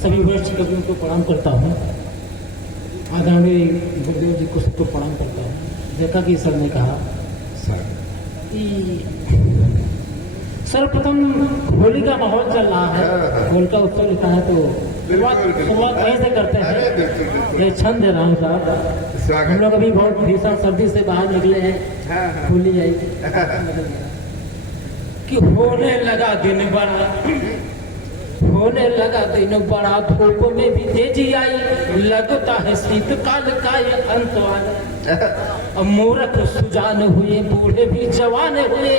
सभी वरिष्ठ कवियों को प्रणाम करता हूँ। आदरणीय गुरुदेव जी को सबको प्रणाम करता हूँ। जैसा कि सर ने कहा कि सर्वप्रथम होली का माहौल चल रहा है, होली का उत्सव लिखा है, तो शुरुआत कहीं से करते हैं। ये छंद दे रहा हूँ साहब, हम लोग अभी बहुत भीषण सर्दी से बाहर निकले हैं, होली आई कि होने लगा दिन बड़ा, होने लगा दिन बड़ा, धूप में भी तेजी आई, लगता है शीतकाल का ये अंत वाला। मूर्ख सुजान हुए, बूढ़े भी जवान हुए,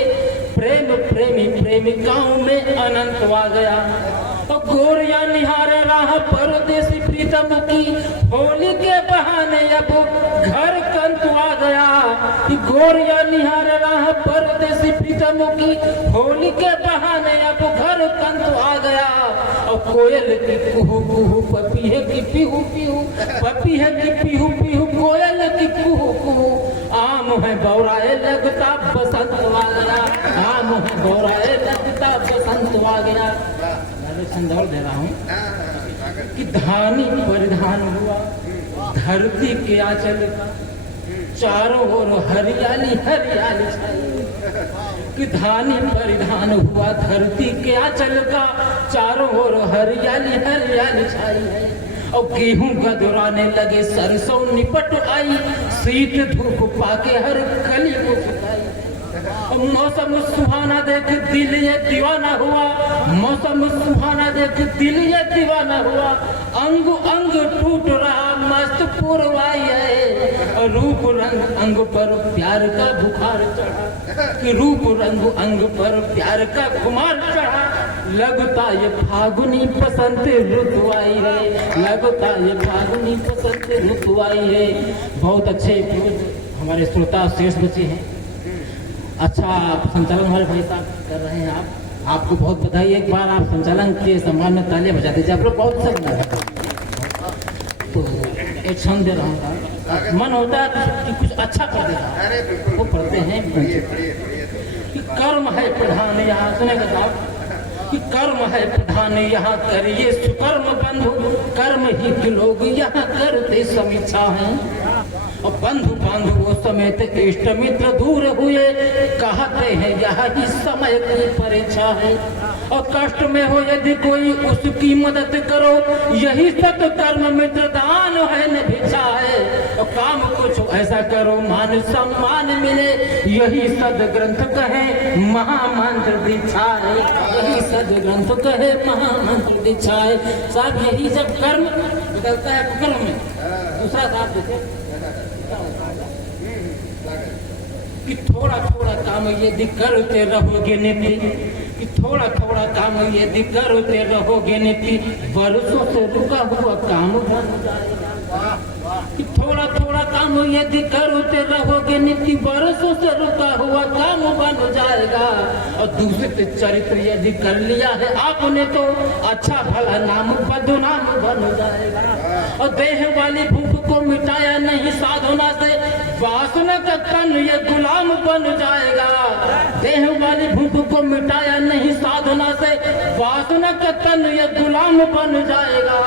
प्रेम प्रेमी प्रेमिकाओं में अनंत आ गया। गोरिया निहारे राह परदेसी प्रीतम की, होली के बहाने अब घर कंत आ गया। गोरिया निहारे राह परदेसी प्रीतम की, होली के बहाने अब घर कंत आ गया। और कोयल की कुहू कुहू, पपीहे की पीहू पीहू, पपीहे की पीहू पीहू, कोयल की कुहू कुहू। आम है बौराए लगता बसंत आ गया, आम है बौराए लगता बसंत आ गया। संदर्भ दे रहा हूँ कि धानी परिधान हुआ धरती के आंचल का, चारों ओर हरियाली हरियाली छाई। कि धानी परिधान हुआ धरती के आंचल का, चारों ओर हरियाली हरियाली छाई है। और गेहूं गदराने लगे, सरसों निपट आई, शीत धूप पाके हर कली मुस्काई। मौसम सुहाना देख दिल ये दीवाना हुआ, मौसम सुहाना देख दिल ये दीवाना हुआ। अंग अंग टूट रहा मस्त पुरवाई है, रूप रंग अंग पर प्यार का बुखार चढ़ा। कि रूप रंग अंग पर प्यार का खुमार चढ़ा, लगता ये फागुनी बसंत ऋतु आई है, लगता ये फागुनी बसंत ऋतु आई है। बहुत अच्छे हमारे श्रोता शेष बचे हैं, अच्छा संचालन हमारे भाई साहब कर रहे हैं। आपको बहुत बधाई। एक बार आप संचालन के सम्मान में तालियां बजा दीजिए, आप लोग बहुत अच्छा बना रहे हैं। तो एक क्षण दे रहा हूँ, मन होता है कि कुछ अच्छा कर देगा, वो पढ़ते हैं कि कर्म है प्रधान यहाँ, सुनेगा साहब कि कर्म है प्रधान यहाँ, करिए सुकर्म बंधु, कर्म ही के लोग यहाँ करते समीक्षा है। और बंधु बांधु समेत इष्ट मित्र दूर हुए, कहते हैं यह ही समय की परीक्षा है। और कष्ट में हो यदि कोई उसकी मदद करो, यही सत्कर्म मित्र दान है न भिक्षा है। और काम कुछ ऐसा करो मान सम्मान मिले, यही सदग्रंथ कहे महामंत्र दीक्षा है, यही सदग्रंथ कहे महामंत्र दीक्षा है। साहब यही जब कर्म बदलता है कर्म में दूसरा साहब देखे कि थोड़ा थोड़ा काम यदि करते रहोगे नित्य, कि थोड़ा थोड़ा काम यदि करते रहोगे नित्य, बरसों से रुका हुआ काम बन जाएगा। कि थोड़ा थोड़ा काम यदि करते रहोगे नित्य, बरसों से रुका हुआ काम बन जाएगा। और दूषित चरित्र यदि कर लिया है आपने, तो अच्छा भला नाम बदनाम बन जाएगा। और देह वाली भूख को मिटाया नहीं साधना से, वासना का तन ये गुलाम बन जाएगा। देह वाली भूख को मिटाया नहीं साधना से, वासना का तन ये गुलाम बन जाएगा।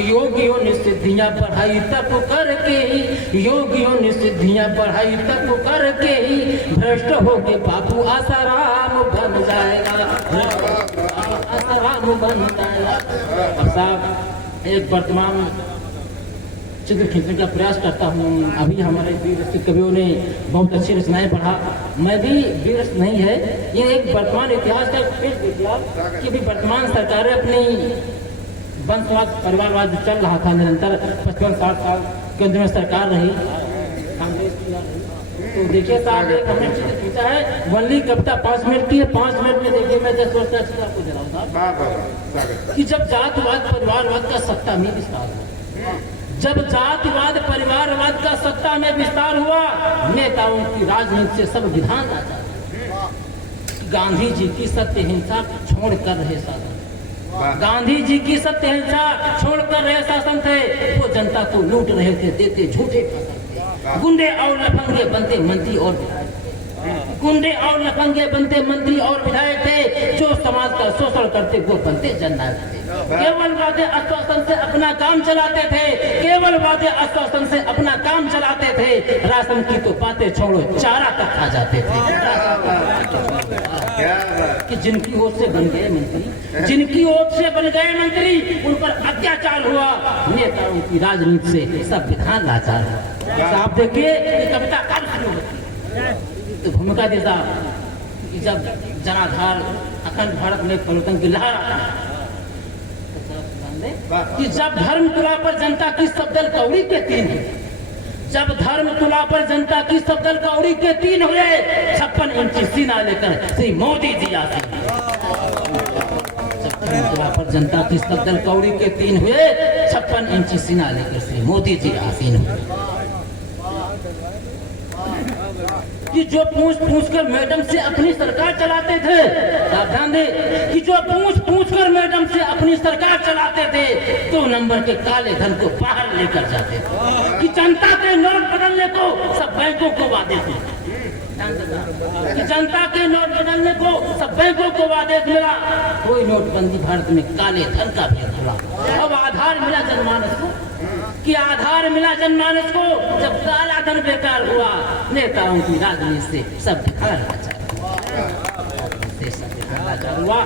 योगियों ने सिद्धियां बढ़ाई तप करके ही, योगियों ने सिद्धियां बढ़ाई तप करके ही, भ्रष्ट होके बापू आसाराम बन जाएगा, आसाराम बन जाएगा। और साहब एक वर्तमान चित्र खींचने का प्रयास करता हूँ। अभी हमारे वीर रचित कवियों ने बहुत अच्छी रचनाएं पढ़ा, मैं भी वीर रचित नहीं है, ये एक वर्तमान इतिहास का पेश इतिहास कि भी वर्तमान सरकारें अपनी वंशवाद परिवारवाद चल रहा था निरंतर 55-60 साल केंद्र में सरकार रही, कांग्रेस की रही। तो देखिए साहब एक हमने चित्र खींचा है, वनली कविता 5 मिनट की है, 5 मिनट में देखिए मैं 10 वर्ष का चित्र आपको दे रहा हूँ साहब कि जब जातवाद परिवारवाद का सत्ता में विस्तार हुआ, जब जातिवाद परिवारवाद का सत्ता में विस्तार हुआ, नेताओं की राजनीति से सब विधान आ जाते। गांधी जी की सत्य हिंसा छोड़ कर रहे शासन, गांधी जी की सत्य हिंसा छोड़ कर रहे शासन थे, वो जनता को लूट रहे थे, देते झूठे शासन। गुंडे और लफंगे बनते मंत्री और विधायक, गुंडे और लफंगे बनते मंत्री और विधायक थे, जो समाज का शोषण करते वो बनते जननायक थे। केवल वादे आश्वासन से अपना काम चलाते थे, केवल वादे आश्वासन से अपना काम चलाते थे। राशन की तो बातें छोड़ो, चारा तक खा जाते थे। कि जिनकी ओर से बन गए मंत्री, जिनकी ओर से बन गए मंत्री, उन पर अत्याचार हुआ। नेताओं की राजनीति से संविधान लाचार हुआ। आप देखिए ये कविता कब शुरू होती, तो भूमिका देता कि जब जनाधार अखंड भारत में परिवर्तन की लहर आता है, कि जब धर्म तुला पर जनता की सबदल कौड़ी के तीन है, जब धर्म तुला पर जनता की सबदल कौड़ी के तीन हुए, 56 इंची सीना लेकर श्री मोदी जी आते। जब धर्म तुला पर जनता की सबदल कौड़ी के तीन हुए, 56 इंची सीना लेकर श्री मोदी जी आसीन हुए। कि जो पूछ कर मैडम से अपनी सरकार चलाते थे, सावधान दे, कि जो पूछ कर मैडम से अपनी सरकार चलाते थे, तो नंबर के काले धन को बाहर लेकर जाते थे। कि जनता के नोट बदलने को सब बैंकों को वादे थे, कि जनता के नोट बदलने को सब बैंकों को वादे मिला, कोई नोटबंदी भारत में काले धन का भी खुला। अब आधार मिला जनमानस को, कि आधार मिला जनमानस को, जब काला धन बेकार हुआ, नेताओं की राजनीति से सब लाचार हुआ।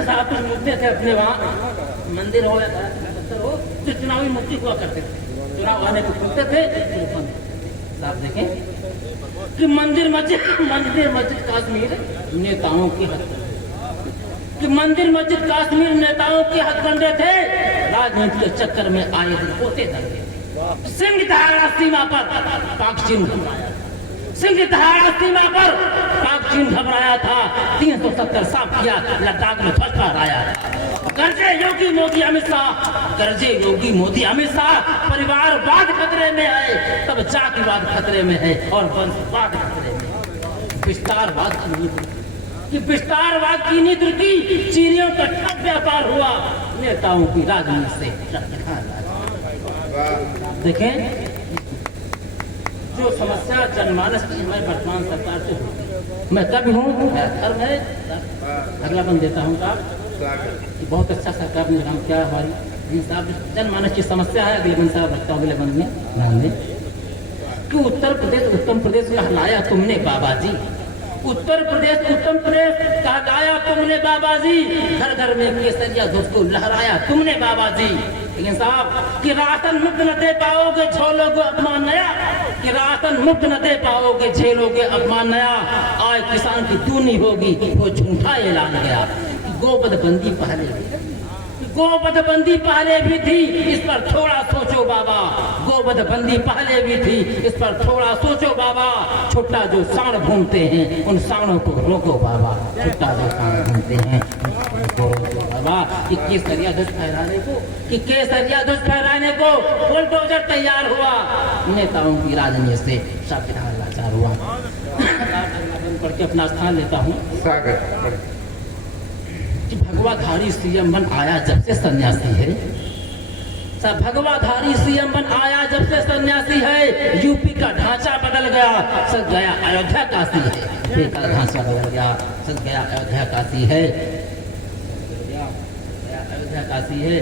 साहब कुछ मुद्दे थे अपने वहाँ, मंदिर हो या हो, तो चुनावी मुक्ति हुआ करते थे, चुनाव आने को खुलते थे। साहब देखें कि मंदिर मस्जिद कश्मीर नेताओं की हद, कि मंदिर मस्जिद कश्मीर नेताओं के हथकंडे थे, राजनीति के चक्कर में आए होते थे। सिंह धारा सीमा पर पाक चीन घबराया, सिंह धारा सीमा पर पाक चीन घबराया था। 370 साफ किया, लद्दाख में ध्वज फहराया। गरजे योगी मोदी अमित शाह, गरजे योगी मोदी अमित शाह, परिवारवाद खतरे में है, तब जातिवाद खतरे में है और वंशवाद खतरे में है। विस्तारवाद की नीति, कि विस्तारवाद की नीति की, चीनियों का ठप व्यापार हुआ, नेताओं की राजनीति से। देखें जो समस्या जनमानस की मैं वर्तमान सरकार से हूँ, मैं कभी हूँ धर्म है, अगला बंद देता हूँ का कि बहुत अच्छा सरकार ने काम किया। हमारी जनमानस की समस्या है, अगले बंद साहब रखता हूँ अगले बंद में नाम में, कि उत्तम प्रदेश कहलाया तुमने बाबा जी, उत्तम प्रदेश कहलाया तुमने बाबा जी, घर घर में केसरिया ध्वज को लहराया तुमने बाबा जी। लेकिन साहब कि राशन मुफ्त न दे पाओगे, झोलोगे अपमान नया, कि राशन मुफ्त न दे पाओगे, झेलोगे अपमान नया। आय किसान की दूनी होगी, वो झूठा ऐलान गया। गोबंदी पहले भी थी, इस पर थोड़ा सोचो बाबा। गोबंदी पहले भी थी, इस पर थोड़ा सोचो बाबा। छुट्टा जो सांड घूमते हैं, उन सांडों को रोको बाबा। छुट्टा जो सांड घूमते हैं, उनको रोको बाबा। कि केसरिया ध्वज फहराने को बुलडोजर तैयार हुआ, नेताओं की राजनीति से संविधान लाचार हुआ। पढ़ के अपना स्थान लेता हूँ। कि भगवाधारी सीएम बन आया जब से सन्यासी है, सब भगवाधारी सीएम बन आया जब से सन्यासी है। यूपी का ढांचा बदल गया, सज गया अयोध्या काशी है। यूपी का ढांचा बदल गया, सज गया अयोध्या काशी है, अयोध्या काशी है।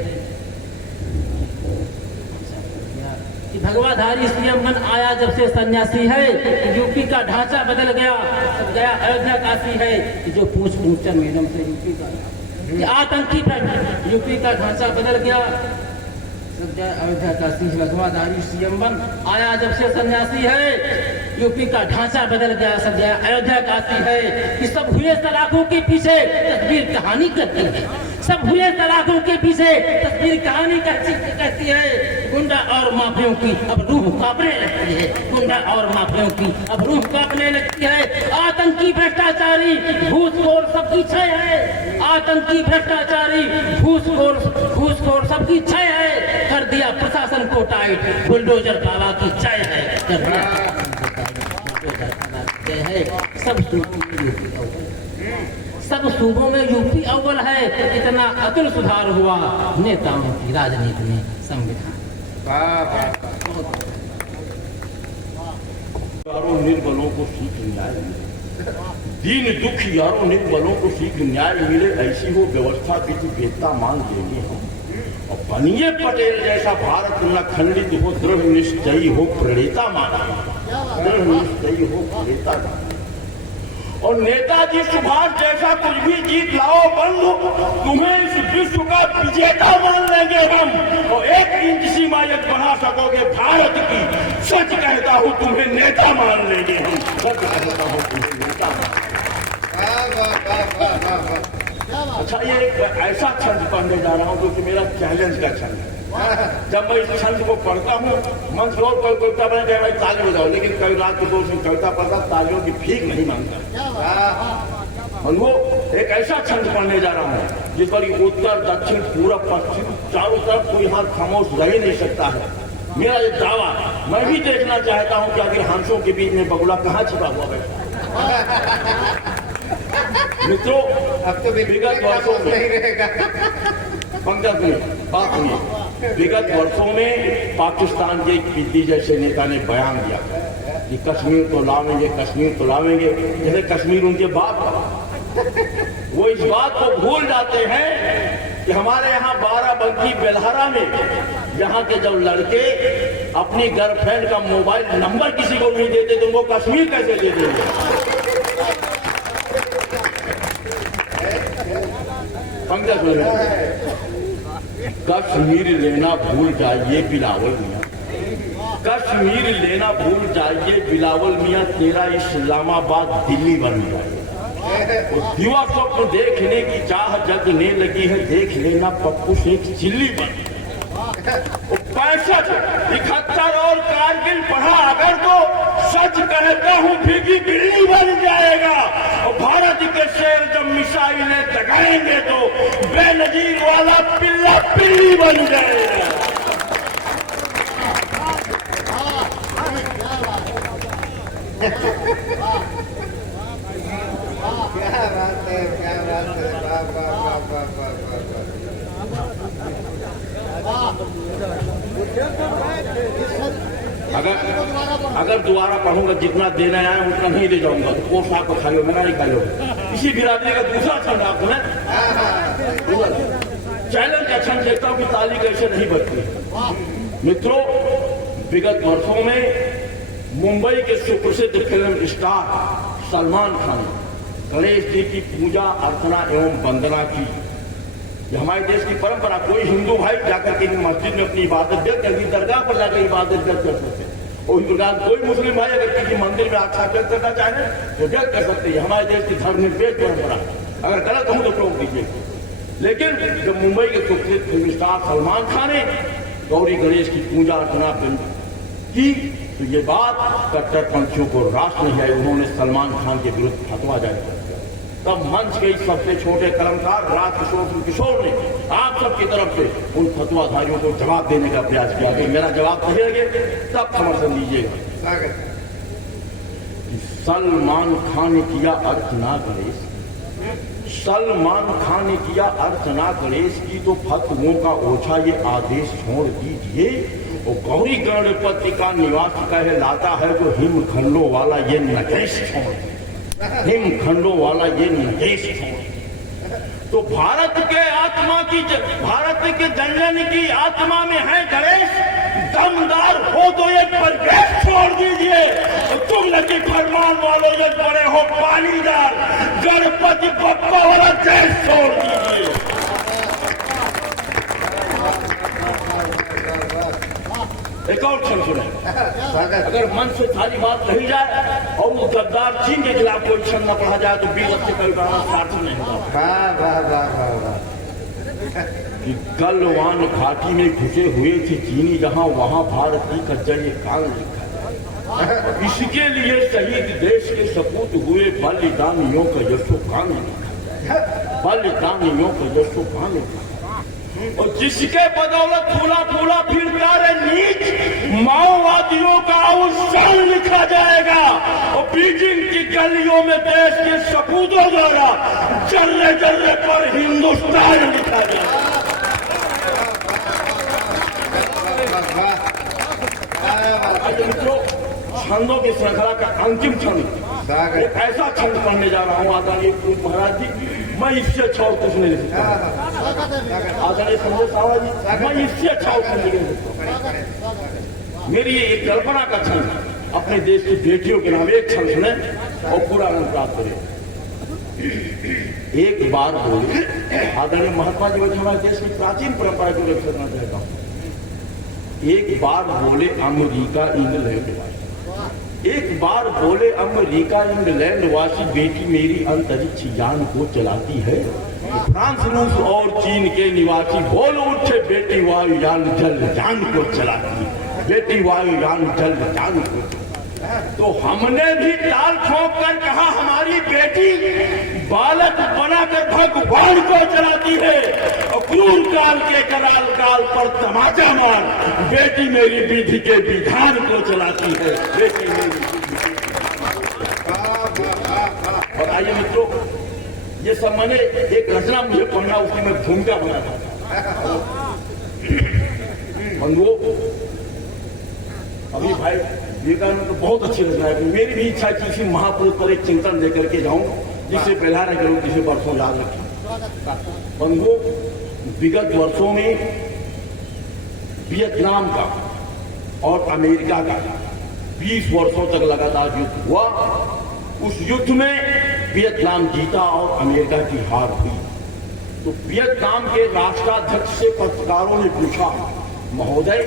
कि भगवाधारी सीएम बन आया जब से सन्यासी है, यूपी का ढांचा बदल गया, सज गया अयोध्या काशी है। कि जो पूछ मैडम से यूपी का आतंकी यूपी का ढांचा बदल गया, अयोध्या काशी। भगवाधारी सीएम बन आया जब से सन्यासी है, यूपी का ढांचा बदल गया, सब अयोध्या काशी है। कि सब हुए सलाखों के पीछे तस्वीर कहानी करती है, सब हुए सलाखों के पीछे तस्वीर कहानी कहती है। गुंडा और माफियों की अब रूह कांपने लगती है, गुंडा और माफियों की अब रूह कांपने लगती है। आतंकी भ्रष्टाचारी घूसखोर सबकी क्षय है, आतंकी भ्रष्टाचारी घूसखोर सबकी क्षय है। कर दिया प्रशासन को टाइट, बुलडोजर बाबा की जय है। कर दिया जय है। सब सूबों में यूपी अव्वल है। इतना अतुल सुधार हुआ नेताओं की राजनीति में संविधान। निर्बलों को सीख लिया, दीन दुखियारों निर्बलों को शीघ्र न्याय मिले, ऐसी हो व्यवस्था विधि वेदता मान लेंगे हम। और बनिए पटेल जैसा भारत न खंडित हो, दृढ़ निश्चयी हो प्रणेता माना, दृढ़ निश्चयी हो प्रणेता माना। और नेताजी सुभाष जैसा कुछ भी जीत लाओ बंधु, तुम्हें इस विश्व का विजेता मान लेंगे हम। और 1 इंच सीमा यदि बना सकोगे भारत की, सच कहता हूं तुम्हें नेता मान लेंगे हम, सच कहता हूं तुम्हें नेता मान। अच्छा, ये एक ऐसा छंद पढ़ने जा रहा हूं जो कि मेरा चैलेंज का छंद है। जब मैं इस छंद को पढ़ता हूँ, मंच और कोई कविता बने कहे भाई ताली बजाओ, लेकिन कई रात को 2 दिन कविता पढ़ता तालियों की भीख नहीं मांगता। और वो एक ऐसा छंद पढ़ने जा रहा हूँ जिस पर उत्तर दक्षिण पूरब पश्चिम चारों तरफ कोई हाथ खामोश रह नहीं सकता है। मेरा ये दावा, मैं भी देखना चाहता हूँ कि आखिर हंसों के बीच में बगुला कहाँ छिपा हुआ बैठा। मित्रों, अब तो विगत वर्षों में नहीं रहेगा। पंकज में बात हुई, विगत वर्षों में पाकिस्तान के एक पिद्दी जैसे नेता ने बयान दिया कि कश्मीर तो लावेंगे, कश्मीर तो लावेंगे, जैसे कश्मीर उनके बाप का। वो इस बात को भूल जाते हैं कि हमारे यहाँ बाराबंकी बेलहरा में यहाँ के जब लड़के अपनी गर्लफ्रेंड का मोबाइल नंबर किसी को नहीं देते तो वो कश्मीर कैसे दे देंगे। कश्मीर लेना भूल जाइए बिलावल मियाँ, कश्मीर लेना भूल जाइए बिलावल मियाँ, तेरा इस्लामाबाद दिल्ली बन जाए। दिवा स्वप्न देखने की चाह जगने लगी है, देख लेना पप्पू शेख चिल्ली बन। 65, 71 और कारगिल पढ़ा अगर तो सच कहता हूँ भीगी बिल्ली बन जाएगा। और भारत के शेर जब मिसाइलें दगाएंगे तो बेनजीर वाला पिल्ला पिल्ली बन जाएगा। क्या बात है, क्या बात है, वाह वाह वाह वाह वाह अगर दोबारा पढ़ूंगा जितना देना आया उतना नहीं दे जाऊंगा, तो कोर्स आपको खा लो, मेरा नहीं खा लो। इसी बिरादरी का दूसरा छंद आपको है, चैलेंज का छंद देखता हूँ कि ताली कैसे नहीं बजती। मित्रों, विगत वर्षों में मुंबई के सुप्रसिद्ध फिल्म स्टार सलमान खान गणेश जी की पूजा अर्चना एवं वंदना की। हमारे देश की परंपरा, कोई हिंदू भाई जाकर के मस्जिद में अपनी इबादत व्यक्त करती, दरगाह पर जाकर इबादत व्यक्त कर सकते हैं। और हिंदू कोई मुस्लिम भाई अगर किसी मंदिर में आस्था व्यक्त करना चाहे तो व्यक्त कर सकते हैं। हमारे देश की धर्मनिरपेक्ष परंपरा, अगर गलत हूं तो टोक दीजिए। लेकिन जब मुंबई के सुप्रसिद्ध फिल्म स्टार सलमान खान ने गौरी गणेश की पूजा अर्चना की तो ये बात कट्टरपंथियों को रास नहीं आई। उन्होंने सलमान खान के विरुद्ध फतवा जारी कर दिया। तब मंच के सबसे छोटे कलमकार राजकिशोर ने आप सबकी तरफ से उन फतवाधारियों को जवाब देने का प्रयास किया कि मेरा जवाब सही लगे तब समर्थन दीजिएगा। सलमान खान ने किया अर्चना गणेश, सलमान खान ने किया अर्चना गणेश की तो फतवों का ओछा ये आदेश छोड़ दीजिए। और गौरी गणपति का निवास कहे लाता है जो हिमखंडों वाला ये नगेश छोड़, हिमखंडों वाला ये नगेश छोड़। तो भारत के आत्मा की, भारत के जनजन की आत्मा में है गणेश, दमदार हो तो ये परवेश छोड़ दीजिए। तुम नकी फरमान वालों जो बड़े हो पानीदार, गणपति बप्पा वाला देश छोड़ दीजिए। एक और क्षण सुने, अगर मन से सारी बात कही जाए और उस गद्दार चीन के खिलाफ कोई क्षण न पढ़ा जाए तो 20 वर्ष से कई बार सार्थक नहीं होगा। गलवान घाटी में घुसे हुए थे चीनी, जहां वहां भारत की कज्जरे काल लिखा। इसके लिए शहीद देश के सपूत हुए बलिदानियों का यशोगान लिखा, बलिदानियों का यशोगान लिखा। और जिसके बदौलत फूला फूला फिरता रे नीच, माओवादियों का अवसान लिखा जाएगा। और बीजिंग की गलियों में देश के सपूतों द्वारा जर्रे जर्रे पर हिंदुस्तान लिखा जाएगा। मित्रों, छंदों की श्रृंखला का अंतिम छंद स्वागत। एक ऐसा छंद पढ़ने जा रहा हूँ आदरणीय महाराज जी, मैं इससे अच्छा और कुछ नहीं लिख सकता। आदरणीय संजय सावा जी, मैं इससे अच्छा और कुछ नहीं लिख सकता। मेरी ये एक कल्पना का छंद, अपने देश की बेटियों के नाम एक छंद सुने और पूरा आनंद प्राप्त करें। एक बार बोले, आदरणीय महात्मा जी, मैं हमारे देश की प्राचीन परंपरा को व्यक्त करना चाहता हूँ। एक बार बोले अमेरिका इंग्लैंड वासी, एक बार बोले अमेरिका इंग्लैंड वासी, बेटी मेरी अंतरिक्ष यान को चलाती है। फ्रांस, रूस और चीन के निवासी बोल उठे, बेटी वायुयान जल यान को चलाती है, बेटी वायुयान जल यान को। तो हमने भी ताल ठोक कर कहा, हमारी बेटी बालक बनाकर भगवान को चलाती है, और क्रूर काल के कराल काल पर तमाचा मार, बेटी मेरी विधि के विधान को चलाती है, बेटी मेरी। और आइए मित्रों, ये सब मैंने एक रचना मुझे पढ़ना, उसकी मैं भूमिका बना था। बंधुओं, अभी भाई विवेकानंद तो बहुत अच्छी रचना है, मेरी भी इच्छा है कि इसी महापुरुष पर एक चिंतन लेकर के जाऊं, जिससे पहला न करूं, जिसे वर्षों याद रखें। बंधुओं, विगत वर्षों में वियतनाम का और अमेरिका का 20 वर्षों तक लगातार युद्ध हुआ। उस युद्ध में वियतनाम जीता और अमेरिका की हार हुई। तो वियतनाम के राष्ट्राध्यक्ष से पत्रकारों ने पूछा, महोदय,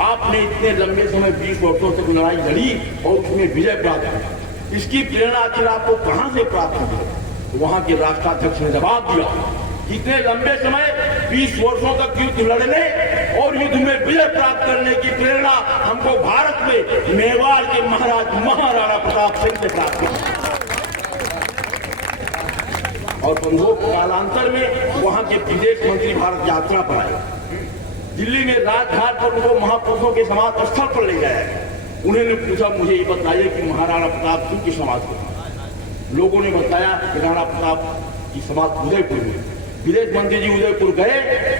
आपने इतने लंबे समय 20 वर्षों तक लड़ाई लड़ी और उसमें विजय प्राप्त की, इसकी प्रेरणा आखिर आपको कहां से प्राप्त हुई? तो वहां के राष्ट्राध्यक्ष ने जवाब दिया, इतने लंबे समय 20 वर्षों तक युद्ध लड़ने और युद्ध में विजय प्राप्त करने की प्रेरणा हमको भारत में मेवाड़ के महाराज महाराणा प्रताप सिंह से प्राप्त हुई। और बंधुओं, कालांतर में वहां के विदेश मंत्री भारत यात्रा पर आए। दिल्ली में राजघाट पर उनको महापुरुषों के समाधि स्थल पर ले जाया। उन्होंने पूछा, मुझे ये बताइए कि महाराणा प्रताप सिंह की समाधि। लोगों ने बताया कि राणा प्रताप की समाधि उदयपुर में। विदेश मंत्री जी उदयपुर गए,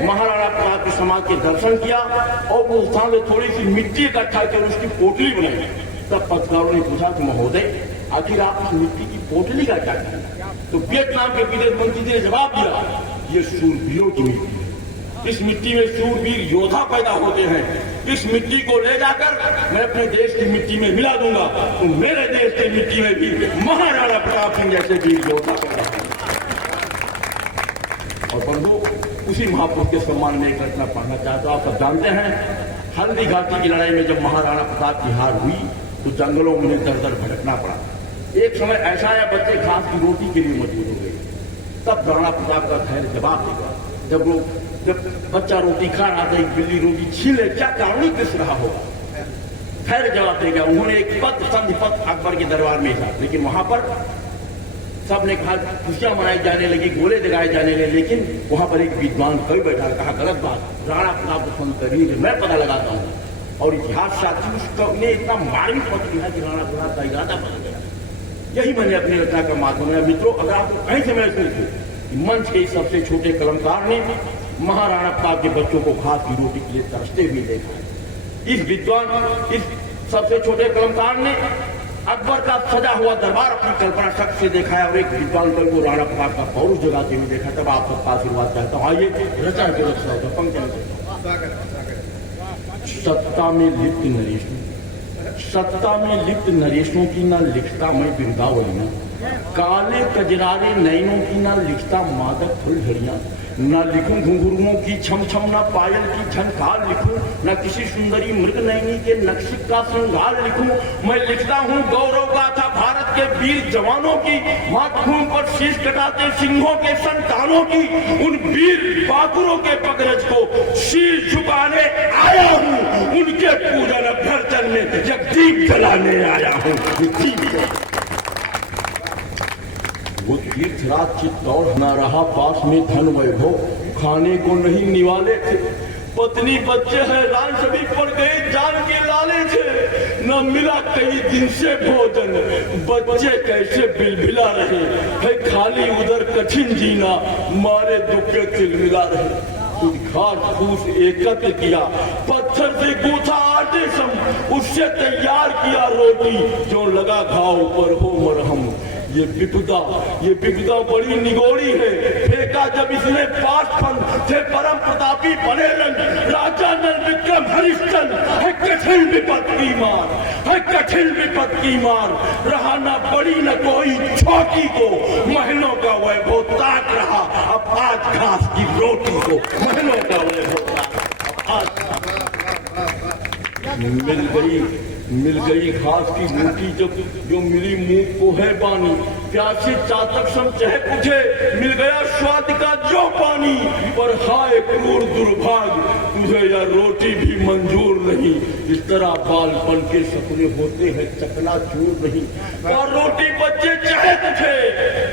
महाराणा प्रताप की समाधि के दर्शन किया और वो स्थान में थोड़ी सी मिट्टी इकट्ठा कर उसकी पोटली बनाई। तब पत्रकारों ने पूछा कि महोदय, आखिर आप इस मिट्टी की पोटली का क्या किया? तो वियतनाम के विदेश मंत्री जी ने जवाब दिया, ये शूरवीरों की मिट्टी है, इस मिट्टी में शूरवीर योद्धा पैदा होते हैं, इस मिट्टी को ले जाकर मैं अपने देश की मिट्टी में मिला दूंगा, तो मेरे देश की मिट्टी में भी महाराणा प्रताप सिंह जैसे वीर योद्धा पैदा होंगे। और बंधु, उसी महापुरुष के सम्मान में एक रचना पढ़ना चाहता हूं। आप सब जानते हैं, हल्दी घाटी की लड़ाई में जब महाराणा प्रताप की हार हुई तो जंगलों में दर दर भटकना पड़ा। एक समय ऐसा आया, बच्चे घास की रोटी के लिए मजबूर हो गए। तब राणा प्रताप का धैर्य जवाब देगा। जब बच्चा रोटी खा रहा था, एक बिल्ली रोटी छीन ले, क्या कारण किस रहा होगा? धैर्य जवाब देगा। उन्होंने एक पत्र, संधि पत्र अकबर के दरबार में था, लेकिन वहां पर सबने कहा, खुशियां मनाई जाने लगी, गोले दिखाए जाने लगे, लेकिन वहां पर एक विद्वान कवि बैठा, कहा गलत बात, राणा प्रताप को संतरीर मैं पता लगाता हूँ। और इतिहास साथी उसने इतना मार्मिक पत्र लिखा कि राणा प्रताप का इरादा बदल गया। यही मैंने अपनी रचना का माध्यम है। मित्रों, अगर आपको कहीं से महसूस हो, मंच के इस सबसे छोटे कलमकार ने महाराणा प्रताप के बच्चों को घास की रोटी के लिए तरसते हुए देखा है। इस विद्वान, इस सबसे छोटे कलमकार ने अकबर का सजा हुआ दरबार अपनी कल्पना शक्ति से देखा है और एक विद्वान को राणा प्रताप का पौरुष जगाते हुए देखा। तब आप सबका आशीर्वाद चाहता हूँ। आइए रचना के रचना पंक्ति। सत्ता में लिप्त नरेशों, सत्ता में लिप्त नरेशों की ना लिखता मैं बिरदावलियां, काले कजरारे नैनों की ना लिखता मादक फुलझड़ियां, न लिखूं घुंघरुओं की छम छम, न पायल की झनकार लिखूं, न किसी सुंदरी मृग नैनी के नक्शे का श्रृंगार लिखूं। मैं लिखता हूं गौरव गाथा भारत के वीर जवानों की, मातभूमि पर शीश कटाते सिंहों के संतानों की, उन वीर बाकुरों के पगरज को शीश झुकाने आया हूं, उनके पूजन अभ्यर्चन में जब दीप जलाने आया हूं। वो तीर्थराज चित्तौड़ न रहा पास में धन वैभव, खाने को नहीं निवाले थे, पत्नी बच्चे हैरान सभी पड़ गए जान के लाले थे, न मिला कई दिन से भोजन, बच्चे कैसे बिलबिला रहे, है खाली उधर कठिन जीना, मारे दुख के तिलमिला रहे। कुछ घास फूस एकत्र किया, पत्थर से गूथा आटे सम, उससे तैयार किया रोटी, जो लगा घाव पर हो मरहम। ये विपदा बड़ी निगोड़ी है, फेंका जब इसने पासपन थे परम प्रतापी बने रंग, राजा नल विक्रम हरिश्चंद्र, है कठिन विपद की मार, है कठिन विपद की मार, रहा न बड़ी न कोई छोटी को, महलों का वैभव ताक रहा, अब आज घास की रोटी को, महलों का वैभव ताक, आज मिल गई घास की रोटी, जब जो मिली मुंह को है बानी, प्यासे चातक सम चहक उठे, मिल गया स्वाद का जो पानी, पर हाय क्रूर दुर्भाग्य, तुझे यह रोटी भी मंजूर नहीं, इस तरह बालपन के सपने होते हैं चकनाचूर नहीं, और रोटी बच्चे चहक उठे,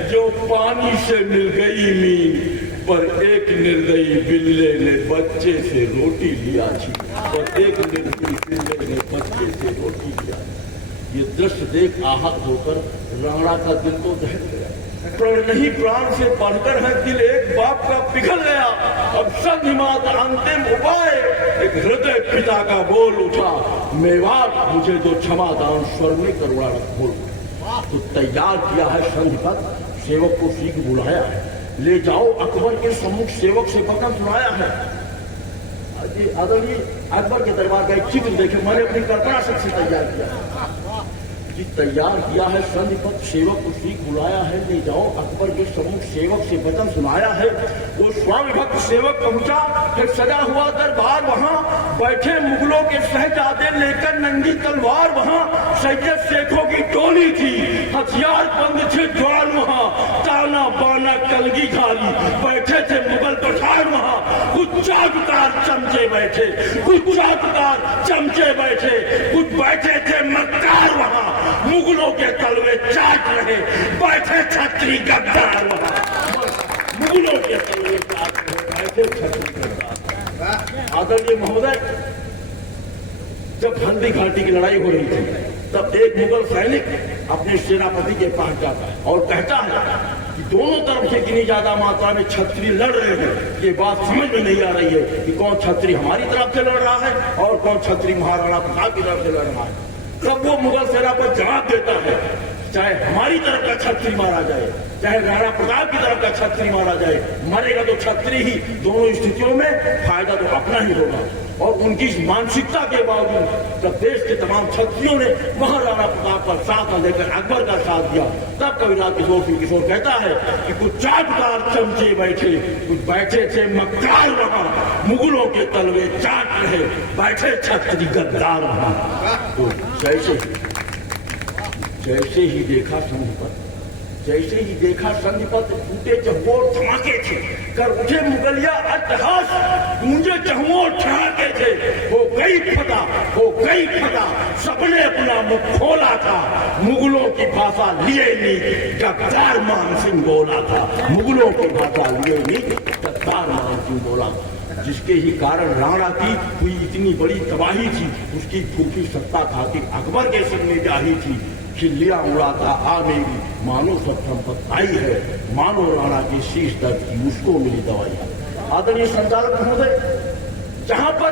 जो पानी से मिल गई मीन, पर एक निर्दयी बिल्ले ने बच्चे से रोटी लिया थी, और एक निर्दयी बिल्ले ने बच्चे से रोटी लिया। ये दृश्य देख आहत होकर राणा का दिल तो दहक गया, प्रण नहीं प्राण से बढ़कर है दिल एक बाप का पिघल गया, अब संधिमात अंतिम उपाय, एक हृदय पिता का बोल उठा, मेवाड़ मुझे जो क्षमा दान स्वर में करुणा बोल, तो तैयार किया है संधिपत, सेवक को सीख बुलाया है, ले जाओ अकबर के सम्मुख, सेवक से वचन सुनाया है। आदरणीय अकबर के दरबार का एक चित्र देखे, मैंने अपनी कल्पना शक्ति तैयार किया, जी तैयार किया है संधिपत, सेवक को सीख बुलाया है, ले जाओ अकबर के सम्मुख, सेवक से वचन सुनाया है। वो स्वामी भक्त सेवक पहुंचा, फिर सजा हुआ दरबार, वहां बैठे मुगलों के शहजादे लेकर नंगी तलवार, वहां सैयद शेखों की टोली थी, हथियार बंद थे ज्वार, वहां ताना बाना कलगी झाली, बैठे थे मुगल पठान, वहां कुछ चाकदार चमचे बैठे, कुछ चाकदार चमचे बैठे, कुछ बैठे थे मक्कार, वहां मुगलों के तलवे चाट रहे, बैठे छत्री गद्दार, वहां मुगलों के तलवे चाट रहे, बैठे छत्री गद्दार। आदरणीय महोदय, जब हल्दी घाटी की लड़ाई हो रही थी, तब एक मुगल सैनिक अपने सेनापति के पास जाता है और कहता है कि दोनों तरफ से कितनी ज्यादा मात्रा में छत्री लड़ रहे हैं, ये बात समझ में नहीं आ रही है कि कौन छत्री हमारी तरफ से लड़ रहा है और कौन छत्री महाराणा प्रताप की तरफ से लड़ रहा है। तब वो मुगल सेनापति जवाब देता है, चाहे हमारी तरफ का छत्री मारा जाए, चाहे राणा प्रताप की तरफ का छत्री मारा जाए, मरेगा तो छत्री ही, दोनों स्थितियों में फायदा तो अपना ही होगा। और उनकी मानसिकता के बावजूद जब देश के तमाम छत्रियों ने महाराणा प्रताप का साथ लेकर अकबर का साथ दिया, तब कविराज किशोर कहता है कि कुछ चाटदार चमचे बैठे, कुछ बैठे थे मक्कार, वहां मुगलों के तलवे चाट रहे, बैठे छत्री गद्दार वहां। तो जैसे ही देखा संधिपत, जैसे ही देखा संधिपत, टूटे चहुओर धमाके थे, कर उठे मुगलिया अट्टहास, गूंजे चहुओर ठहाके थे, हो गई फटा, सबने अपना मुख खोला था, मुगलों की भाषा लिए नहीं, गद्दार मान सिंह बोला था, मुगलों की भाषा लिए नहीं, गद्दार मान सिंह बोला, जिसके ही कारण राणा की हुई इतनी बड़ी तबाही थी, उसकी झूठी सत्ता था कि अकबर के सिर में जाही थी, खिल्लियां उड़ाता आ मेरी, मानो सब संपत्ति आई है, मानो राणा के शीश दर्द की उसको मिली दवाई। आदरणीय संचालक महोदय, जहां पर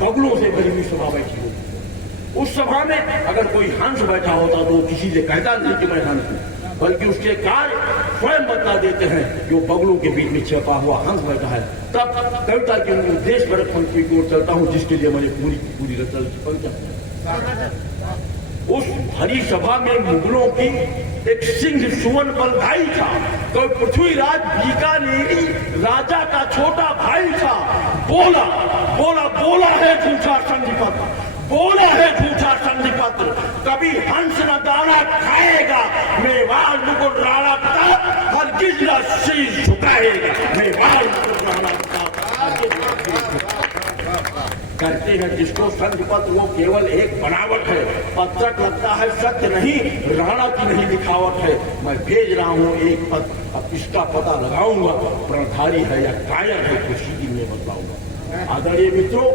बगलों से भरी हुई सभा बैठी होती, उस सभा में अगर कोई हंस बैठा होता तो किसी से कहता नहीं कि मैं हंस हूं, बल्कि उसके कार्य स्वयं बता देते हैं, जो बगलों के बीच में छिपा हुआ हंस बैठा है। तब कविता के उद्देश्य पर पंक्ति की ओर चलता हूं, जिसके लिए मैंने पूरी रचना लिखी। उस भरी सभा में मुगलों की एक सिंह सुवन बलभाई था, कोई पृथ्वीराज बीकानेरी राजा का छोटा भाई था। बोला है झूठा संधिपत, बोला है झूठा संधिपत, कभी हंस न दाना खाएगा, मेवाड़ मुकुट राणा प्रताप हरगिज न शीश झुकाएगा, मेवाड़ मुकुट राणा प्रताप करते हैं जिसको संधिपत, वो केवल एक बनावट है, पत्रक लगता है सत्य नहीं, राणा की नहीं लिखावट है। मैं भेज रहा हूं एक पत्र, अब इसका पता लगाऊंगा प्रणधारी है या कायर है, कुछ ही दिन में बतलाऊंगा। आदरणीय मित्रों,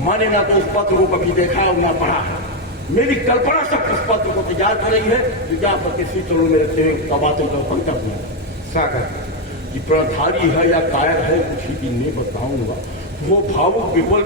मैंने ना तो उस पत्र को कभी देखा और ना पढ़ा है, मेरी कल्पना शक्ति उस पत्र को तैयार कर रही है, विज्ञापन के श्री चरणों में रखते हुए बातें का पंकज में सागर। कि प्रणधारी है या कायर है उसी दिन में बताऊंगा। वो भावुक विह्वल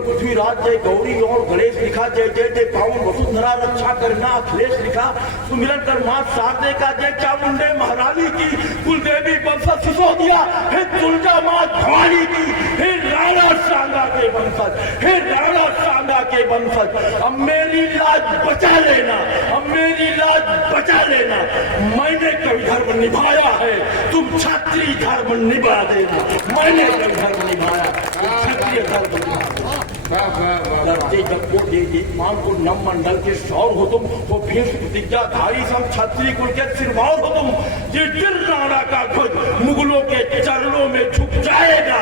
पृथ्वीराज जय गौरी और गणेश लिखा, जय जय जय पावन वसुंधरा रक्षा करना अखिलेश लिखा, सुमिरन कर मां शारदे का, जय चामुंडे महारानी की, कुलदेवी वंशज सिसोदिया, हे तुलजा मां भवानी की, हे राणा सांगा के वंशज, हे राणा सांगा के वंशज, अब मेरी लाज बचा लेना, अब मेरी लाज बचा लेना। मैंने कभी धर्म निभाया है, तुम क्षत्रिय धर्म निभा देना। मैंने धर्म निभाया, क्षत्रिय धर्म निभाया। धरती जब को देगी मान को नम मंडल के शौर हो तुम, वो भीष्म प्रतिज्ञाधारी सब क्षत्रिय कुल के सिरमौर हो तुम। जिस दिन राणा का ध्वज मुगलों के चरणों में झुक जाएगा,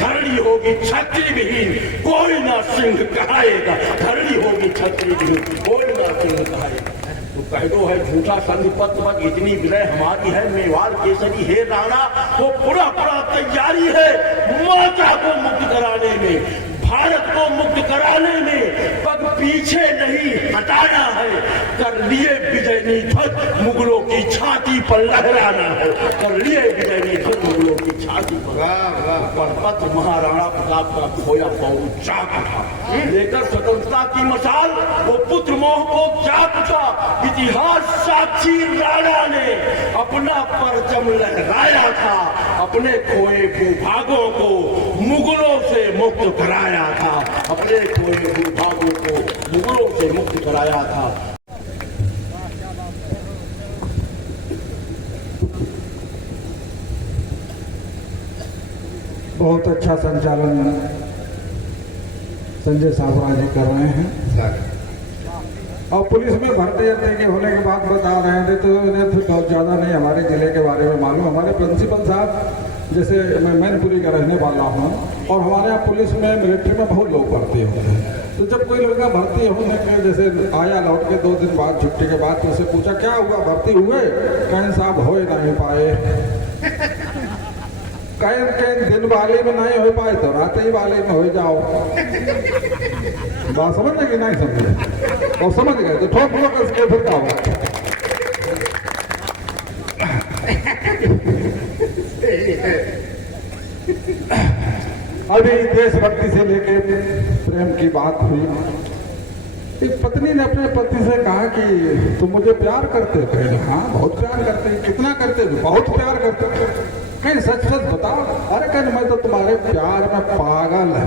धरणी होगी क्षत्रिय विहीन, कोई ना सिंह कहाएगा। धरणी होगी क्षत्रिय विहीन, कोई ना सिंह कहाएगा। तो कह दो है झूठा संधिपत्र पर इतनी विनय हमारी है, मेवाड़ केसरी हे राणा, वो पूरा तैयारी है माता को मुक्त कराने में, भारत को मुक्त कराने में पग पीछे नहीं हटाना है। कर लिए विजयनी ध्वज मुगलों की छाती पर लहराना है, कर लिए विजयनी ध्वज मुगलों की छाती पर। पत्र महाराणा प्रताप का खोया पौरू जाग उठा, लेकर स्वतंत्रता की मशाल वो पुत्र मोह को जाग उठा। इतिहास साक्षी राणा ने अपना परचम लहराया था, अपने खोए भूभागों को मुगलों से मुक्त कराया था, अपने खोए भूभागों को मुगलों से मुक्त कराया था। बहुत अच्छा संचालन संजय सावरा जी कर रहे हैं। और पुलिस में भर्ती के होने के बाद बता रहे थे, तो इन्हें तो बहुत ज़्यादा नहीं हमारे जिले के बारे में मालूम। हमारे प्रिंसिपल साहब, जैसे मैं मैनपुरी का रहने वाला हूँ, और हमारे यहाँ पुलिस में मिलिट्री में बहुत लोग भर्ती होते हैं। तो जब कोई लड़का भर्ती होने के जैसे आया लौट के 2 दिन बाद छुट्टी के बाद, तो उसे पूछा क्या हुआ, भर्ती हुए? कहीं साहब हो नहीं पाए। कहीं दिन वाले में नहीं हो पाए तो रात ही वाले में हो जाओ। बात समझ कि नहीं समझे? और समझ गए तो ठोक लो इसके फिर क्या हुआ। अभी देशभक्ति से लेके प्रेम की बात हुई। एक पत्नी ने अपने पति से कहा कि तुम मुझे प्यार करते हो? कहे हाँ बहुत प्यार करते हैं। कितना करते हो? बहुत प्यार करते हो। कहीं सच सच बताओ। अरे कहीं मैं तो तुम्हारे प्यार में पागल है।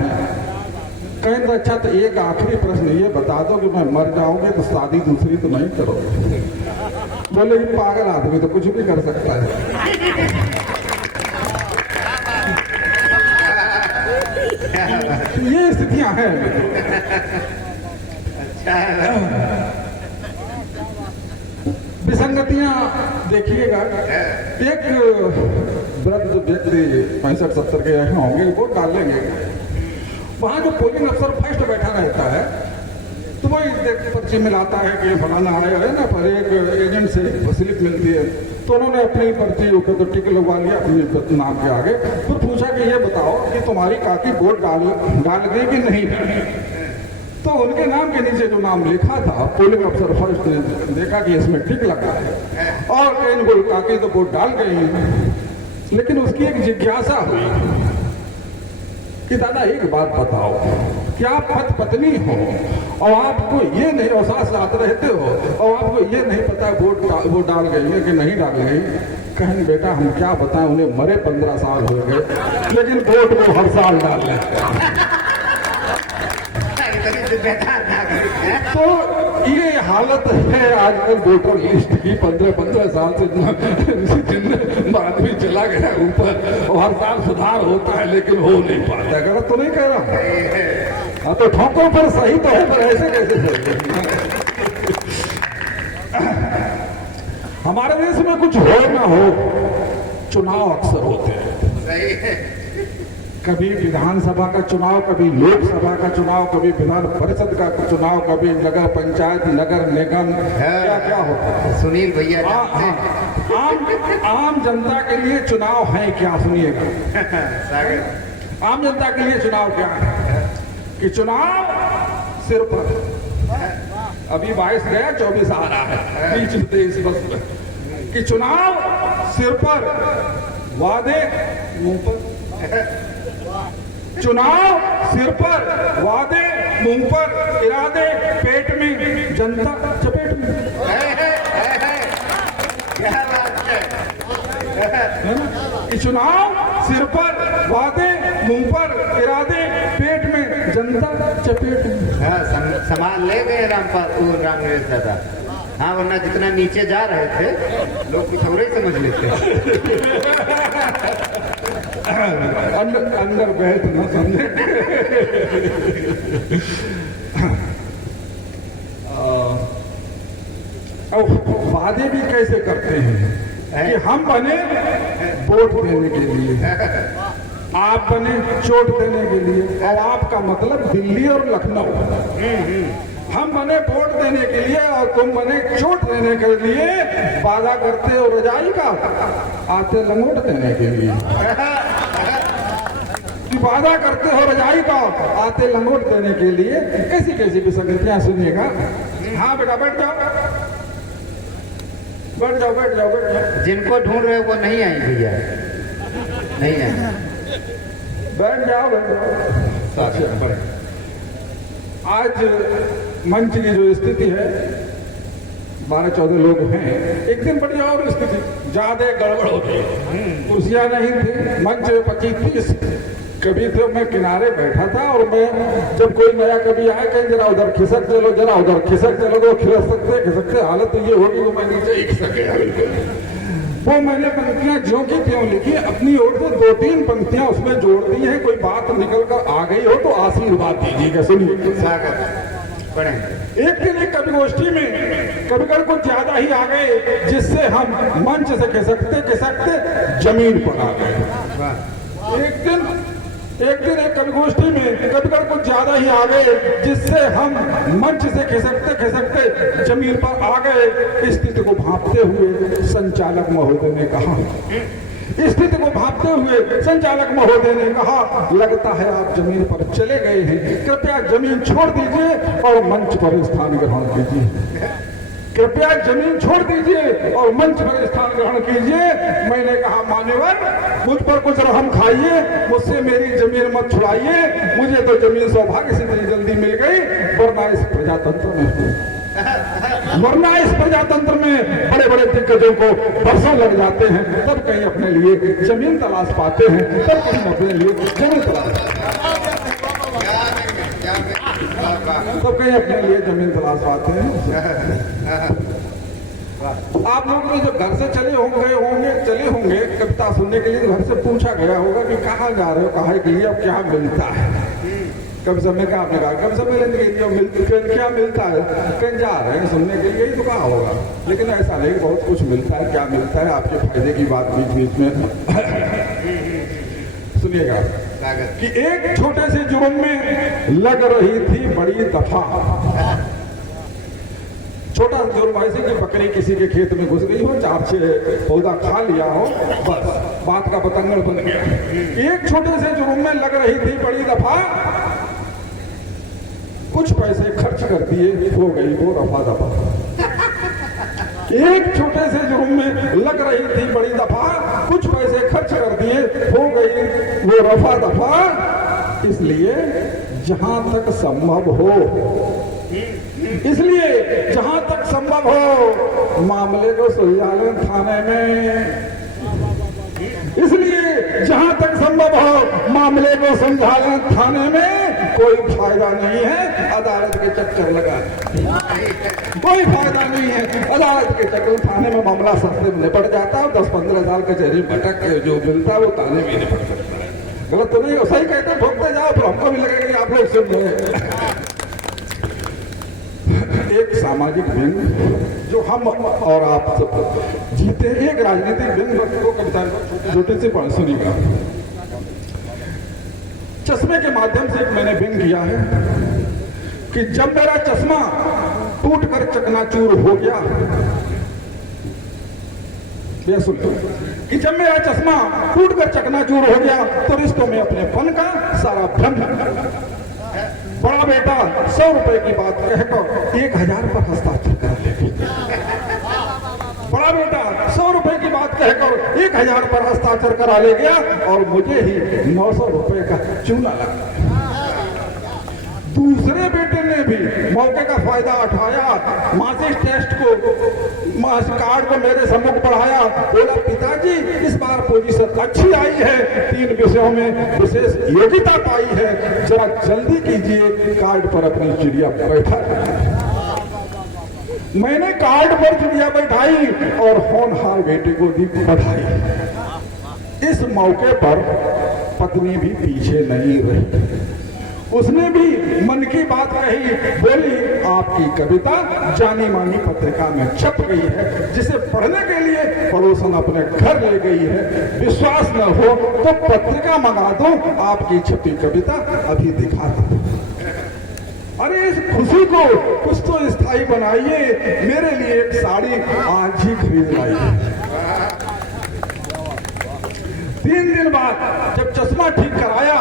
कहीं तो अच्छा, तो एक आखिरी प्रश्न ये बता दो कि मैं मर जाऊंगी तो शादी दूसरी तो नहीं करोगे? बोले ये पागल आदमी तो कुछ भी कर सकता है। ये स्थितियां हैं। विसंगतियां देखिएगा। एक वृद्ध व्यक्ति 65-70 के होंगे, वोट डाल लेंगे। वहां जो पोलिंग अफसर फर्स्ट बैठा रहता है, तो वो पर्ची मिलाता है कि फलाना आया है ना, पर एक एजेंट से स्लिप मिलती है, तो उन्होंने अपनी पर्ची ऊपर तो टिक लगवा लिया अपने नाम के आगे। फिर पूछा कि ये बताओ कि तुम्हारी काकी वोट डाल गई कि नहीं? तो उनके नाम के नीचे जो नाम लिखा था, पोलिंग अफसर फर्स्ट ने देखा कि इसमें टिक लगा है, और कहीं बोल काकी तो वोट डाल गई। लेकिन उसकी एक जिज्ञासा हुई कि दादा एक बात बताओ, कि आप पत्नी हो और आपको ये नहीं, और साथ साथ रहते हो और आपको ये नहीं पता वोट डाल गई है कि नहीं डाल गई? कहें बेटा हम क्या बताएं, उन्हें मरे 15 साल हो गए, लेकिन वोट को हर साल डाल लेते हैं। तो ये हालत है आजकल वोटर लिस्ट की। 15-15 साल से आदमी चला गया ऊपर, और हर साल सुधार होता है लेकिन हो नहीं पाता। गलत तो नहीं कह रहा? हाँ तो ठोको पर सही तो है, पर ऐसे कैसे सही? हमारे देश में कुछ हो ना हो, चुनाव अक्सर होते हैं। कभी विधानसभा का चुनाव, कभी लोकसभा का चुनाव, कभी विधान परिषद का चुनाव, कभी नगर पंचायत, नगर निगम, क्या क्या होता है। सुनील भैया आम जनता के लिए चुनाव है क्या? सुनिएगा, आम जनता के लिए चुनाव क्या है? कि चुनाव सिर्फ अभी 22 गया, 24 आ रहा है, बीच में 23 वर्ष में, कि चुनाव सिर पर, वादे मुंह पर। चुनाव सिर पर, वादे मुंह पर, इरादे पेट में, जनता चपेट में। क्या बात है? है ना? कि चुनाव सिर पर, वादे मुंह पर, इरादे पेट में, जनता चपेट में। हाँ, सामान ले गए रामनरेश दादा। हाँ, वरना जितना नीचे जा रहे थे लोग कुछ और ही समझ लेते। अंदर बैठ ना समझे। अब वादे भी कैसे करते हैं कि हम बने वोट देने के लिए, आप बने चोट देने के लिए, और आपका मतलब दिल्ली और लखनऊ। हम बने वोट देने के लिए और तुम बने चोट देने के लिए। वादा करते हो रजाई का, आते लंगोट देने के लिए। कि वादा करते हो रजाई का, आते लंगोट देने के लिए। कैसी कैसी विसंगतियां सुनिएगा। हाँ बेटा बैठ जाओ, बैठ जाओ, बैठ जाओ, बैठ जाओ। जिनको ढूंढ रहे हो वो नहीं आई भैया, नहीं आई। बैठ जाओ, बैठ जाओ। आज मंच की जो स्थिति है, 12-14 लोग हैं। एक दिन बढ़िया और स्थिति ज्यादा गड़बड़ हो गई, कुर्सियां नहीं थी, मंच 25-30 कभी तो मैं किनारे बैठा था। और मैं जब कोई नया कभी आए कहीं जरा उधर खिसक चलो, जरा उधर खिसक चलो, तो खिसकते हालत तो ये होगी वो मैं नीचे ही खिसक गया। वो मैंने पंक्तियां ज्यों की त्यों लिखी, अपनी ओर से 2-3 पंक्तियां उसमें जोड़ दी हैं। कोई बात निकल कर आ गई हो तो आशीर्वाद दीजिएगा। सुनिए, स्वागत पढ़ें। एक दिन एक कवि गोष्ठी में कविकर कुछ ज्यादा ही आ गए, जिससे हम मंच से खिसकते खिसकते जमीन पर आ गए। एक दिन एक कवि गोष्ठी में कविकर कुछ ज्यादा ही आ गए, जिससे हम मंच से खिसकते खिसकते जमीन पर आ गए। स्थिति को भांपते हुए संचालक महोदय ने कहा, स्थिति को भांपते हुए संचालक महोदय ने कहा, लगता है आप जमीन पर चले गए हैं। कृपया जमीन छोड़ दीजिए और मंच पर स्थान ग्रहण कीजिए। कृपया जमीन छोड़ दीजिए और मंच पर स्थान ग्रहण कीजिए। मैंने कहा, मान्यवर मुझ पर कुछ रहम खाइए, मुझसे मेरी जमीन मत छुड़ाइए। मुझे तो जमीन सौभाग्य से इतनी जल्दी मिल गई, वरना इस प्रजातंत्र में बड़े बड़े दिग्गजों को बरसों लग जाते हैं, तब कहीं अपने लिए जमीन तलाश पाते हैं, तब कहीं अपने लिए जमीन तलाश पाते हैं। आप लोग ने जब घर से चले होंगे कविता सुनने के लिए, तो घर से पूछा गया होगा कि कहाँ जा रहे हो, कहाँ के लिए, अब क्या मिलता है। कभी समय का आपने कहा कभी सम्मेलन के लिए क्या मिलता है, कहीं जा रहे हैं सुनने के लिए, तो कहा होगा। लेकिन ऐसा नहीं, बहुत कुछ मिलता है। क्या मिलता है, आपके फायदे की बात बीच बीच में सुनिएगा कि एक छोटे से जुर्म में लग रही थी बड़ी दफा। छोटा सा जुर्म ऐसे कि बकरी किसी के खेत में घुस गई हो, 4-6 पौधा खा लिया हो, बस बात का पतंगड़ बन गया। एक छोटे से जुर्म में लग रही थी बड़ी दफा, कुछ पैसे खर्च कर दिए, हो गई वो रफा दफा। एक छोटे से जुर्म में लग रही थी बड़ी दफा, कुछ पैसे खर्च कर दिए, हो गई वो रफा दफा। इसलिए जहां तक संभव हो, मामले को सुलझा लें थाने में। इसलिए जहां तक संभव हो मामले को समझा लें थाने में। कोई फायदा नहीं है अदालत के चक्कर लगा, कोई फायदा नहीं है अदालत के चक्कर। थाने में मामला सस्ते में निपट जाता है, 10-15 साल कचहरी भटक के जो मिलता है वो थाने में निपट सकता है। गलत तो नहीं, सही कहते ठोकते जाओ, फिर हमको भी लगेगा कि आप लोग सुन रहे। एक सामाजिक व्यंग जो हम और आप सब जीते, एक राजनीतिक व्यंग को कविता छोटे से पढ़ सुनिएगा। चश्मे के माध्यम से एक मैंने व्यंग किया है कि जब मेरा चश्मा टूटकर चकनाचूर हो गया, ये सुन लो कि जब मेरा चश्मा टूटकर चकनाचूर हो गया तो रिश्तों में अपने फन का सारा भ्रम। बड़ा बेटा 100 रुपए की बात कहकर 1000 पर हस्ताक्षर कर ले। बड़ा बेटा 100 रुपए की बात कहकर 1000 पर हस्ताक्षर करा ले गया और मुझे ही 900 रुपए का चूना लगा। दूसरे बेटे ने भी मौके का फायदा उठाया, मासिक टेस्ट को मासिक कार्ड को मेरे सम्मुख पढ़ाया, बोला पिताजी इस बार पोजीशन अच्छी आई है, 3 विषयों में विशेष योग्यता पाई है, जरा जल्दी कीजिए, कार्ड पर अपनी चिड़िया बैठा। मैंने कार्ड पर चिड़िया बैठाई और होनहार बेटे को दी बधाई। इस मौके पर पत्नी भी पीछे नहीं रही, उसने भी मन की बात कही, बोली आपकी कविता जानी मानी पत्रिका में छप गई है, जिसे पढ़ने के लिए पड़ोसन अपने घर ले गई है, विश्वास न हो तो पत्रिका मंगा दो, आपकी छपी कविता अभी दिखा दो। अरे इस खुशी को कुछ तो स्थायी बनाइए, मेरे लिए एक साड़ी आज ही खरीद लाइए। 3 दिन बाद जब चश्मा ठीक कराया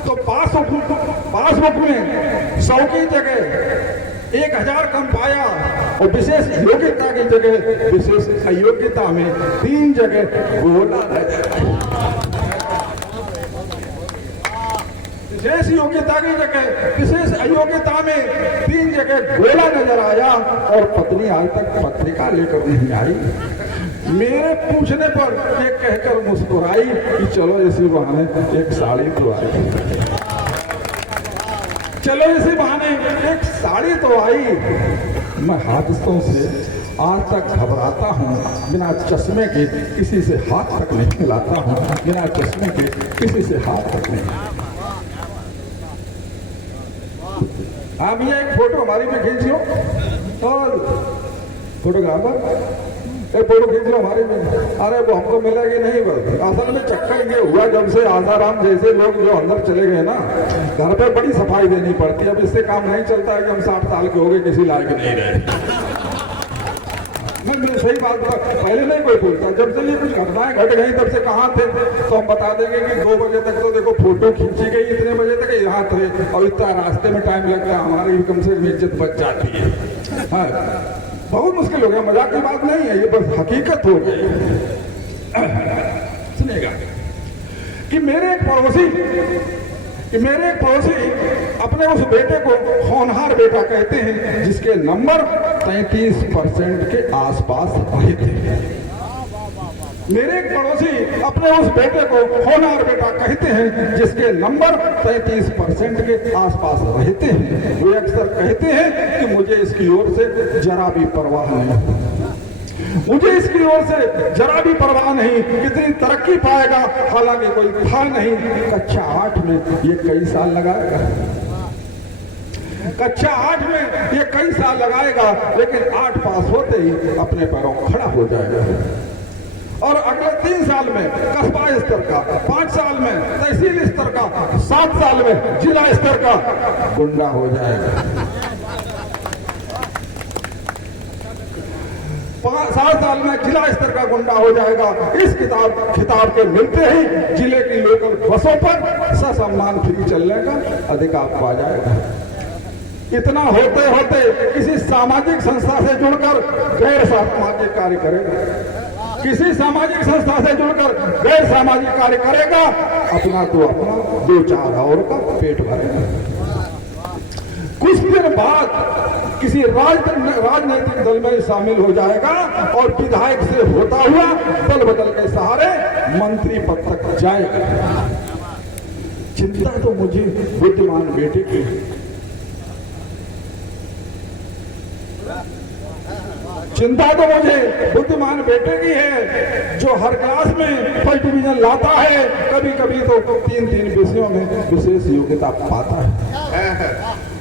तो पासबुक में 100 की जगह 1000 कम पाया और विशेष योग्यता की जगह विशेष अयोग्यता में 3 जगह गोला नजर आया। विशेष योग्यता की जगह विशेष अयोग्यता में 3 जगह गोला नजर आया और पत्नी आज तक पत्रिका लेकर नहीं आई। मेरे पूछने पर ये कहकर मुस्कुराई कि चलो इसी बहाने एक साड़ी तो आई, चलो इसी बहाने एक साड़ी तो आई। मैं हादसों से आज तक घबराता हूँ, बिना चश्मे के किसी से हाथ तक नहीं मिलाता हूँ, बिना चश्मे के किसी से हाथ तक नहीं। आप ये एक फोटो हमारी में खींच लो और फोटोग्राफर एक फोटो खींच लो हमारी में। अरे वो हमको मिलेगी नहीं, बस असल में चक्कर ये हुआ जब से आसाराम जैसे लोग जो अंदर चले गए ना, घर पे बड़ी सफाई देनी पड़ती है। अब इससे काम नहीं चलता है कि हम 60 साल के हो गए किसी लायक नहीं रहे। नहीं सही बात है, पहले नहीं कोई पूछता, जब से ये कुछ घटनाएं घट गई तब से कहाँ थे, तो हम बता देंगे कि 2 बजे तक तो देखो फोटो खींची गई, इतने बजे तक यहाँ थे, और इतना रास्ते में टाइम लगता है, हमारी कम से कम इज्जत बच जाती है। हाँ, बहुत मुश्किल हो गया, मजाक की बात नहीं है, ये बस हकीकत हो गई। सुनिएगा कि मेरे एक पड़ोसी अपने उस बेटे को होनहार बेटा कहते हैं, जिसके नंबर 33% के आसपास रहे थे। मेरे एक पड़ोसी अपने उस बेटे को होनहार बेटा कहते हैं, जिसके नंबर 33% के आसपास रहते हैं। वे अक्सर कहते हैं कि मुझे इसकी ओर से जरा भी परवाह नहीं, मुझे इसकी ओर से जरा भी परवाह नहीं, कितनी तरक्की पाएगा, हालांकि कोई था नहीं। कक्षा 8 में ये कई साल लगाएगा, कक्षा 8 में ये कई साल लगाएगा, लेकिन 8 पास होते ही अपने पैरों खड़ा हो जाएगा और अगले 3 साल में कस्बा स्तर का, 5 साल में तहसील स्तर का, 7 साल में जिला स्तर का गुंडा हो जाएगा। 7 साल में जिला स्तर का गुंडा हो जाएगा। इस खिताब के मिलते ही जिले की लोकल बसों पर ससम्मान फ्री चलने का अधिकार पा जाएगा। इतना होते होते किसी सामाजिक संस्था से जुड़कर गैर सामाजिक कार्य करेगा, किसी सामाजिक संस्था से जुड़कर गैर सामाजिक कार्य करेगा, अपना तो अपना 2-4 और का पेट भरेगा। कुछ दिन बाद किसी राजनीतिक दल में शामिल हो जाएगा और विधायक से होता हुआ दल बदल के सहारे मंत्री पद तक जाएगा। चिंता तो मुझे बुद्धिमान बेटे की, चिंता तो मुझे बुद्धिमान बेटे की है, जो हर क्लास में फर्स्ट डिवीजन लाता है, कभी कभी तो 3-3 विषयों में विशेष योग्यता पाता है।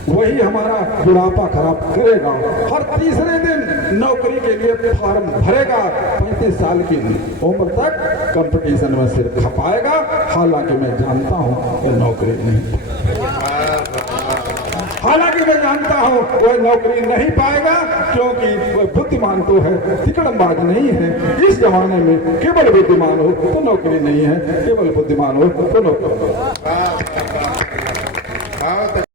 वही हमारा बुढ़ापा खराब करेगा। हर तीसरे दिन नौकरी के लिए फॉर्म भरेगा, 35 साल की उम्र तक कंपटीशन में सिर खपाएगा। हालांकि मैं जानता हूं कि नौकरी नहीं, हालांकि मैं जानता हूं वह नौकरी नहीं पाएगा, क्योंकि वह बुद्धिमान तो है, तिकड़मबाज नहीं है। इस जमाने में केवल बुद्धिमान हो तो नौकरी नहीं है, केवल बुद्धिमान हो तो नौकरी।